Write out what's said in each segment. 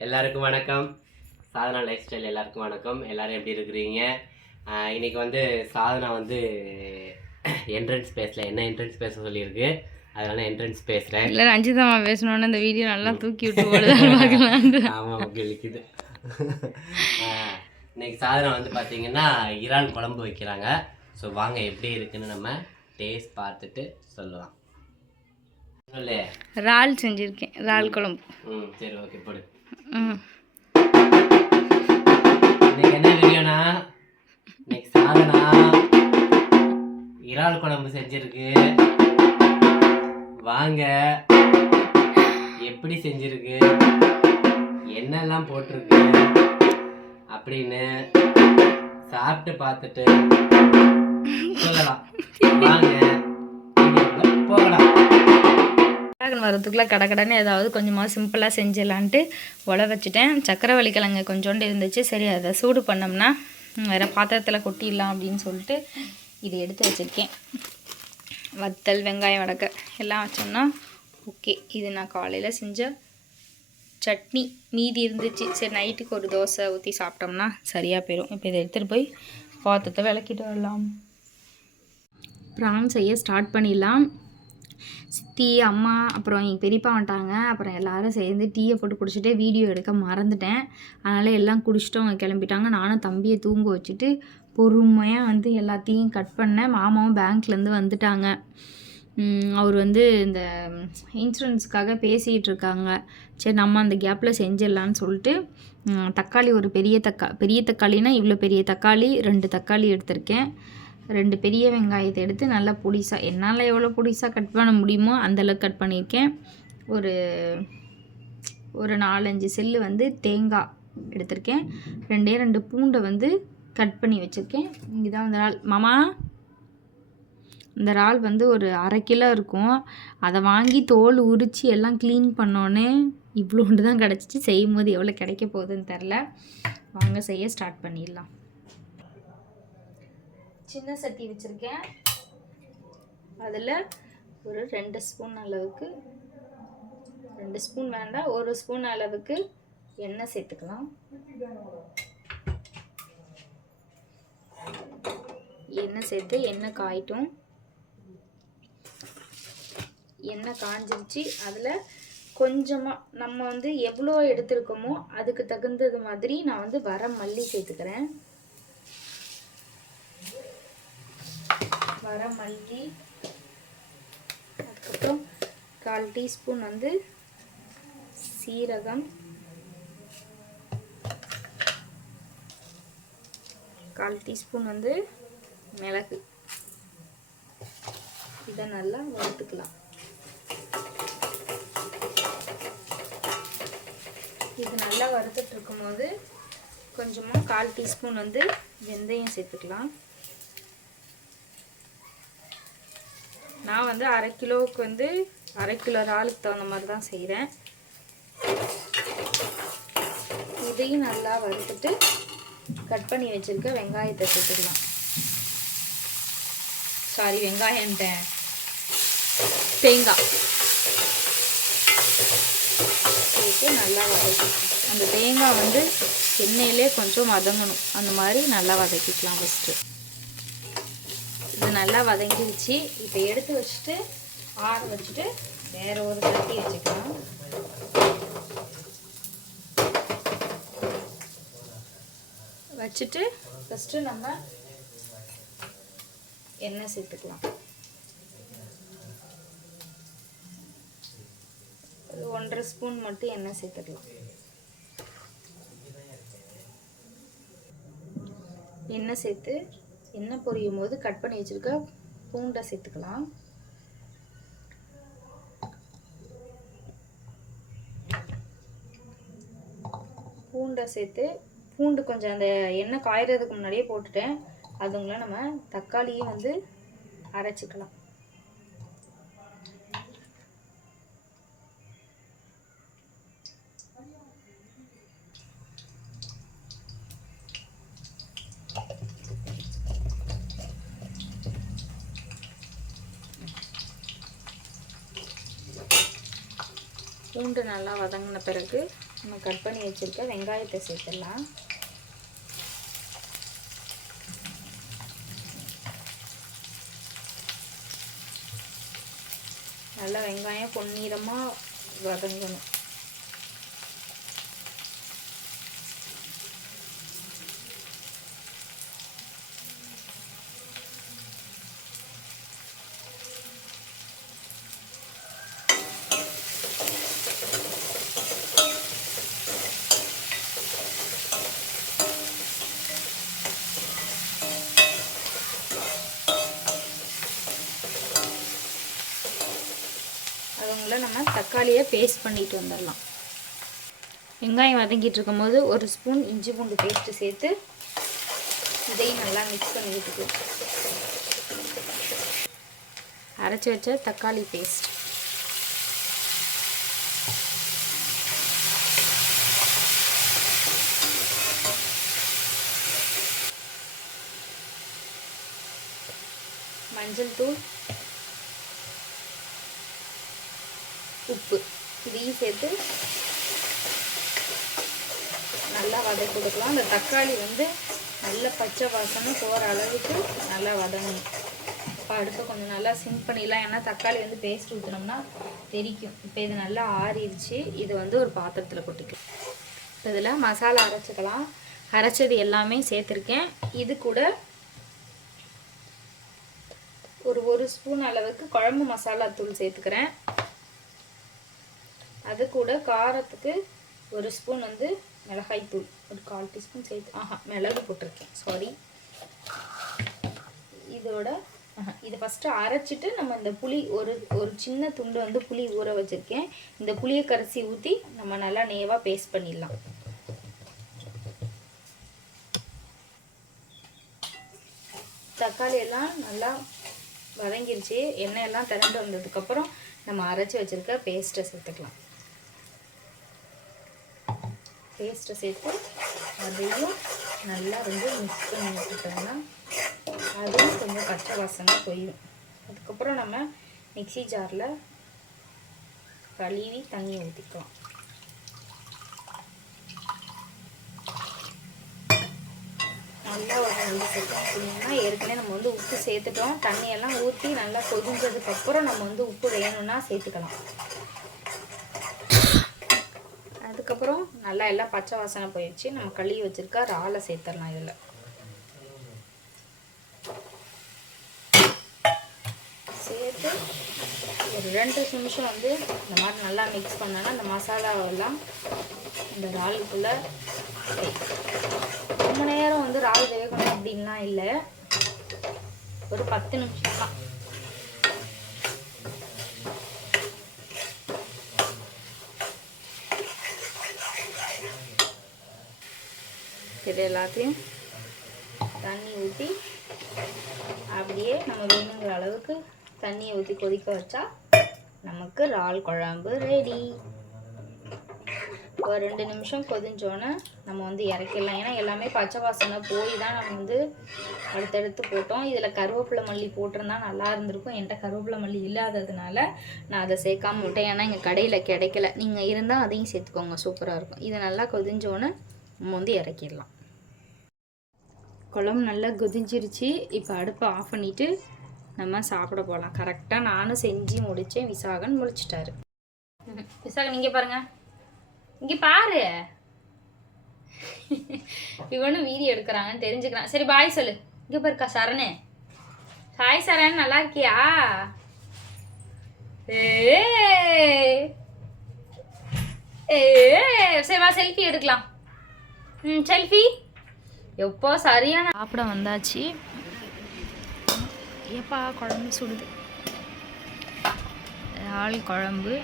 எல்லாருக்கும் வணக்கம். Sadhana life style எல்லாருக்கும் வணக்கம். எல்லாரும் எப்படி இருக்கிறீங்க? ஆஹ் இன்னைக்கு வந்து சாதனா வந்து என்ட்ரன்ஸ் பேசல என்ன என்ட்ரன்ஸ் பேச சொல்லியிருக்கு. அதனால என்ட்ரன்ஸ் பேசுகிறேன் இல்லை ரஞ்சிதாமா பேசணுன்னு இந்த வீடியோ நல்லா தூக்கி விட்டு பார்க்கலான்ட்டு. ஆமாம் கிழிக்குது. ஆஹ் இன்னைக்கு சாதனா வந்து பார்த்தீங்கன்னா இறால் குழம்பு வைக்கிறாங்க. ஸோ வாங்க எப்படி இருக்குன்னு நம்ம டேஸ்ட் பார்த்துட்டு சொல்லலாம். சொல்லு. இறால் செஞ்சுருக்கேன். இறால் குழம்பு. ம் சரி ஓகே போடு. இன்னைக்கு என்ன வீடியோனா? இன்னைக்கு சாதனா. இறால் குழம்பு செஞ்சிருக்கு. வாங்க. எப்படி செஞ்சிருக்கு? என்னெல்லாம் போட்டிருக்கு? அப்படின்னு சாப்பிட்டு பார்த்துட்டு சொல்லலாம். வாங்க. போகலாம். டிராகன் வரதுக்குள்ளே கடை கடைன்னு ஏதாவது கொஞ்சமாக சிம்பிளாக செஞ்சிடலான்ட்டு உல வச்சுட்டேன். சக்கரவள்ளி கிழங்கு கொஞ்சோண்டு இருந்துச்சு. சரி அதை சூடு பண்ணோம்னா வேறு பாத்திரத்தில் கொட்டிடலாம் அப்படின்னு சொல்லிட்டு இது எடுத்து வச்சுருக்கேன். வத்தல் வெங்காயம் வடக்க எல்லாம் வச்சோம்னா ஓகே. இது நான் காலையில் செஞ்ச சட்னி. மீதி இருந்துச்சு. சரி நைட்டுக்கு ஒரு தோசை ஊற்றி சாப்பிட்டோம்னா சரியாக போயிடும் இப்போ இதை எடுத்துகிட்டு போய் பாத்திரத்தை விளக்கிட்டு வரலாம். ப்ரான் செய்ய ஸ்டார்ட் பண்ணிடலாம். சித்தி அம்மா அப்புறம் எங்கள் பெரியப்பா வந்துட்டாங்க. அப்புறம் எல்லாரும் சேர்ந்து டீயை போட்டு குடிச்சிட்டு வீடியோ எடுக்க மறந்துட்டேன். அதனால் எல்லாம் குடிச்சிட்டு அவங்க கிளம்பிட்டாங்க. நானும் தம்பியை தூங்க வச்சுட்டு பொறுமையாக வந்து எல்லாத்தையும் கட் பண்ணேன். மாமாவும் பேங்க்லேருந்து வந்துட்டாங்க. அவர் வந்து இந்த இன்சூரன்ஸுக்காக பேசிகிட்டு இருக்காங்க. சரி நம்ம அந்த கேப்பில் செஞ்சிடலான்னு சொல்லிட்டு தக்காளி ஒரு பெரிய தக்கா பெரிய தக்காளினா இவ்வளோ பெரிய தக்காளி ரெண்டு தக்காளி எடுத்திருக்கேன். ரெண்டு பெரிய வெங்காயத்தை எடுத்து நல்லா பொடிசாக என்னால் எவ்வளோ பொடிசாக கட் பண்ண முடியுமோ அந்தளவுக்கு கட் பண்ணியிருக்கேன். ஒரு ஒரு நாலஞ்சு செல்லு வந்து தேங்காய் எடுத்திருக்கேன். ரெண்டே ரெண்டு பூண்டை வந்து கட் பண்ணி வச்சுருக்கேன். இங்கே தான் இந்த இறால் மாமா இந்த இறால் வந்து ஒரு அரை கிலோ இருக்கும். அதை வாங்கி தோல் உரித்து எல்லாம் க்ளீன் பண்ணோன்னே இவ்வளோண்டு தான் கிடச்சிச்சு. செய்யும் போது எவ்வளோ கிடைக்க போகுதுன்னு தெரில. வாங்க செய்ய ஸ்டார்ட் பண்ணிடலாம். சின்ன சட்டி வச்சுருக்கேன். அதில் ஒரு ரெண்டு ஸ்பூன் அளவுக்கு ரெண்டு ஸ்பூன் வேண்டாம் ஒரு ஸ்பூன் அளவுக்கு எண்ணெய் சேர்த்துக்கலாம். எண்ணெய் சேர்த்து எண்ணெய் காயிட்டும். எண்ணெய் காஞ்சிருச்சு. அதில் கொஞ்சமாக நம்ம வந்து எவ்வளோ எடுத்துருக்கோமோ அதுக்கு தகுந்தது மாதிரி நான் வந்து வர மல்லி சேர்த்துக்கிறேன். வர மல்லி. அதுக்கப்புறம் கால் டீஸ்பூன் வந்து சீரகம். கால் டீஸ்பூன் வந்து மிளகு. இதை நல்லா வறுத்துக்கலாம். இது நல்லா வறுத்துட்டு இருக்கும்போது கொஞ்சமாக கால் டீஸ்பூன் வந்து வெந்தயம் சேர்த்துக்கலாம். நான் வந்து அரை கிலோவுக்கு வந்து அரை கிலோ இறாலுக்கு தகுந்த மாதிரி தான் செய்கிறேன் இதையும் நல்லா வறுத்துட்டு கட் பண்ணி வச்சுருக்க வெங்காயத்தை சேர்த்துக்கலாம். சாரி வெங்காயம் தேங்காய். சேர்த்து நல்லா வதக்கிக்கலாம். அந்த தேங்காய் வந்து எண்ணெயிலே கொஞ்சம் வதங்கணும். அந்த மாதிரி நல்லா வதக்கிக்கலாம் ஃபஸ்ட்டு இது நல்லா வதங்கிடுச்சு இப்போ எடுத்து வச்சுட்டு ஆற வச்சுட்டு வேற ஒரு தட்டி வச்சுக்கலாம். வச்சுட்டு ஃபஸ்ட்டு நம்ம எண்ணெய் சேர்த்துக்கலாம். ஒரு ஒன்றரை ஸ்பூன் மட்டும் எண்ணெய் சேர்த்துக்கலாம். எண்ணெய் சேர்த்து எண்ணெய் பொரியும் போது கட் பண்ணி வச்சுருக்க பூண்டை சேர்த்துக்கலாம். பூண்டை சேர்த்து பூண்டு கொஞ்சம் அந்த எண்ணெய் காயறதுக்கு முன்னாடியே போட்டுட்டேன். அதுங்களாம் நம்ம தக்காளியும் வந்து அரைச்சிக்கலாம். பூண்டு நல்லா வதங்கின பிறகு நம்ம கட் பண்ணி வச்சுருக்க வெங்காயத்தை சேர்த்துடலாம். நல்லா வெங்காயம் பொன்னீரமாக வதங்கணும். அதுங்கள நம்ம தக்காளியை பேஸ்ட் பண்ணிட்டு வந்துடலாம் வெங்காயம் வதங்கிட்டு இருக்கும்போது ஒரு ஸ்பூன் இஞ்சி பூண்டு பேஸ்ட்டு சேர்த்து இதையும் நல்லா மிக்ஸ் பண்ணி விட்டுக்கலாம். அரைச்சி வச்ச தக்காளி பேஸ்ட் மஞ்சள் தூள் உப்பு. இதையும் சேர்த்து நல்லா வதக்கி கொடுக்கலாம். அந்த தக்காளி வந்து நல்ல பச்சை வாசனை போகிற அளவுக்கு நல்லா வதங்கணும். இப்போ அடுப்பை கொஞ்சம் நல்லா சிம் பண்ணிடலாம். ஏன்னா தக்காளி வந்து பேஸ்ட் ஊற்றினோம்னா தெரிக்கும். இப்போ இது நல்லா ஆறிடுச்சு. இது வந்து ஒரு பாத்திரத்தில் கொட்டிக்கலாம். இப்போ இதில் மசாலா அரைச்சிக்கலாம். அரைச்சது எல்லாமே சேர்த்துருக்கேன். இது கூட ஒரு ஒரு ஸ்பூன் அளவுக்கு குழம்பு மசாலா தூள் சேர்த்துக்கிறேன். அது கூட காரத்துக்கு ஒரு ஸ்பூன் வந்து மிளகாய் தூள். ஒரு கால் டீஸ்பூன் சேர்த்து ஆஹா மிளகு போட்டிருக்கேன். சாரி இதோட இதை ஃபஸ்ட்டு அரைச்சிட்டு நம்ம இந்த புளி ஒரு ஒரு சின்ன துண்டு வந்து புளி ஊற வச்சுருக்கேன். இந்த புளியை கரைசி ஊற்றி நம்ம நல்லா நேவாக பேஸ்ட் பண்ணிடலாம். தக்காளி எல்லாம் நல்லா வதங்கிருச்சு. எண்ணெய் எல்லாம் திரண்டு வந்ததுக்கப்புறம் நம்ம அரைச்சி வச்சிருக்க பேஸ்ட்டை சேர்த்துக்கலாம். பேஸ்ட்டை சேர்த்து அதையும் நல்லா வந்து மிக்ஸ் பண்ணி வச்சுட்டோம்னா அதுவும் கொஞ்சம் பச்சை வாசனை போயிடும் அதுக்கப்புறம் நம்ம மிக்ஸி ஜாரில் கழுவி தண்ணி ஊற்றிக்கலாம் நல்லா ஒரு ரெண்டு ஏற்கனவே நம்ம வந்து உப்பு சேர்த்துட்டோம். தண்ணியெல்லாம் ஊற்றி நல்லா கொதிஞ்சதுக்கப்புறம் நம்ம வந்து உப்பு வேணும்னா சேர்த்துக்கலாம் அதுக்கப்புறம் நல்லா எல்லாம் பச்சை வாசனை போயிடுச்சு. நம்ம கழுவி வச்சுருக்க இறாலை சேர்த்துடலாம் இதில். சேர்த்து ஒரு ரெண்டு நிமிஷம் வந்து இந்த மாதிரி நல்லா மிக்ஸ் பண்ணோன்னா அந்த மசாலாவெல்லாம் இந்த இறாலுக்குள்ளே ரொம்ப நேரம் வந்து ரால் வேகணும் அப்படின்லாம் இல்லை. ஒரு பத்து நிமிஷம் தான் இது எல்லாத்தையும் தண்ணி ஊற்றி அப்படியே நம்ம வேணுங்கிற அளவுக்கு தண்ணியை ஊற்றி கொதிக்க வச்சா நமக்கு இறால் குழம்பு ரெடி ஒரு ரெண்டு நிமிஷம் கொதிஞ்சோன்னே நம்ம வந்து இறக்கிடலாம். ஏன்னா எல்லாமே பச்சை வாசனை போய் தான் நம்ம வந்து அடுத்தடுத்து போட்டோம். இதில் கருவேப்பிலை மல்லி போட்டிருந்தா நல்லா இருந்திருக்கும். என்கிட்ட கருவேப்பிலை மல்லி இல்லாததுனால நான் அதை சேர்க்காம விட்டேன். ஏன்னா எங்கள் கடையில் கிடைக்கல. நீங்கள் இருந்தால் அதையும் சேர்த்துக்கோங்க. சூப்பராக இருக்கும். இதை நல்லா கொதிஞ்சோன்னே நம்ம வந்து இறக்கிடலாம். குழம்பு நல்லா கொதிஞ்சிருச்சு. இப்போ அடுப்பை ஆஃப் பண்ணிவிட்டு நம்ம சாப்பிட போகலாம் கரெக்டாக நானும் செஞ்சு முடித்தேன் விசாகன் முடிச்சிட்டாரு விசாகன் இங்கே பாருங்க. இங்கே பாரு. இவனும் வீடியோ எடுக்கிறாங்கன்னு தெரிஞ்சுக்கிறான். சரி பாய் சொல்லு. இங்கே பாருக்கா சரணு. ஹாய் சரண். நல்லா இருக்கியா? ஏ சரி வா செல்ஃபி எடுக்கலாம். ம் செல்ஃபி எப்போ சரியான சாப்பிட வந்தாச்சு. ஏப்பா குழம்பு சுடுது. இறால் குழம்பு.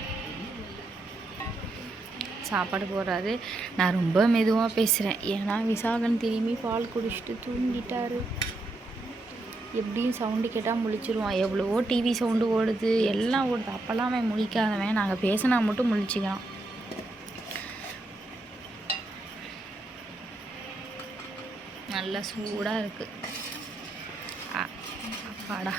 சாப்பாடு போடுறாரு. நான் ரொம்ப மெதுவாக பேசுகிறேன் ஏன்னா விசாகன் திரும்பி பால் குடிச்சிட்டு தூங்கிட்டாரு. எப்படியும் சவுண்டு கேட்டால் முழிச்சிருவான். எவ்வளவோ டிவி சவுண்டு ஓடுது. எல்லாம் ஓடுது. அப்போல்லாம் அவன் முழிக்காதவன். நாங்கள் பேசினா மட்டும் முழிச்சிக்கலாம் நல்லா சூடாக இருக்குது அப்பாடா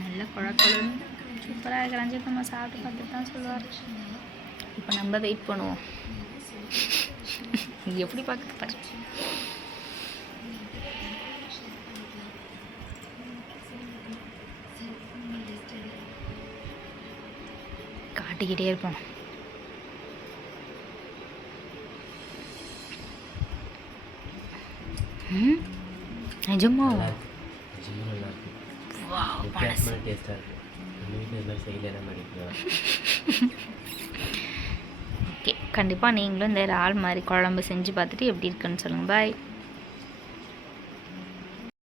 நல்ல குழக்கணும் சூப்பராக இருக்கு. நம்ம சாப்பிட்டு பார்த்துட்டு தான் சொல்லுவார். இப்போ நம்ம வெயிட் பண்ணுவோம். எப்படி பார்க்குறது பாரு. தட்டிக்கிட்டே இருப்போம். நிஜமா? ஓகே கண்டிப்பாக நீங்களும் இந்த ஆள் மாதிரி குழம்பு செஞ்சு பார்த்துட்டு எப்படி இருக்குன்னு சொல்லுங்கள் பாய்